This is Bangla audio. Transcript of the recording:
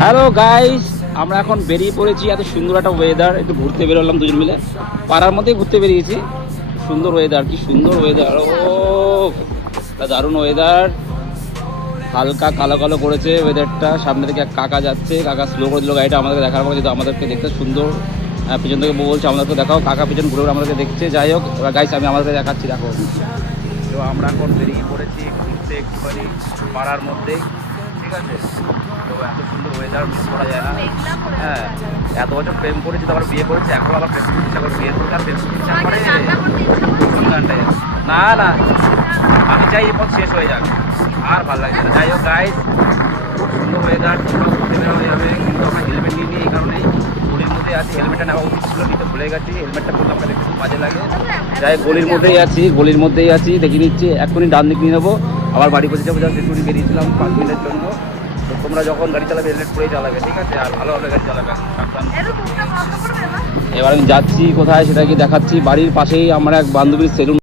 হ্যালো গাইস, আমরা এখন বেরিয়ে পড়েছি। এত সুন্দর একটা ওয়েদার, একটু ঘুরতে বেরোলাম দুজন মিলে। পাড়ার মধ্যেই ঘুরতে বেরিয়েছি। সুন্দর ওয়েদার, কি সুন্দর ওয়েদার! ও দারুণ ওয়েদার। হালকা কালো কালো করেছে ওয়েদারটা। সামনে থেকে এক কাকা যাচ্ছে, কাকা স্লো করে দিল গাড়িটা আমাদেরকে দেখার পরে, যেহেতু আমাদেরকে দেখতে সুন্দর। পিছন থেকে বলছে আমাদেরকে দেখাও, কাকা পিছন ঘুরে ঘুরে আমাদেরকে দেখছে। যাই হোক, এবার গাইস আমি আমাদেরকে দেখাচ্ছি, দেখো। তো আমরা এখন বেরিয়ে পড়েছি ঘুরতে একটুখানি পাড়ার মধ্যে, ঠিক আছে? তো এত সুন্দর ওয়েদার মিস করা যায় না। হ্যাঁ, এত বছর প্রেম করেছি, তারপর বিয়ে করেছি, এখন আবার প্রেম করতে ইচ্ছা করে। বিয়ে করতে আর প্রেম করতে ইচ্ছা করে কোন গানটায়? না না, আমি চাই এই পথ শেষ হয়ে যাক, আর ভালো লাগছে না। যাই হোক গাইস, সুন্দর ওয়েদার, ঘুরতে বেরোনো যাবে, কিন্তু আমরা হেলমেট নিয়ে নিই এই কারণেই। গলির মধ্যে আছি, হেলমেটটা নেওয়া উচিত ছিল, নিতে ভুলে গেছি। হেলমেটটা পরলে আমাকে দেখতে খুব বাজে লাগে। যাই হোক, গলির মধ্যেই আছি, দেখে নিচ্ছি। এক্ষুনি ডান দিক নিয়ে নেবো, আবার বাড়ি পৌঁছে যাবো। একটুখানি বেরিয়েছিলাম 5 মিনিটের জন্য। তো তোমরা যখন গাড়ি চালাবে হেলমেট পরেই চালাবে, ঠিক আছে? আর ভালোভাবে গাড়ি চালাবে, সাবধান। এবার আমি যাচ্ছি কোথায় সেটা কি দেখাচ্ছি। বাড়ির পাশেই আমার এক বান্ধবীর সেলুন।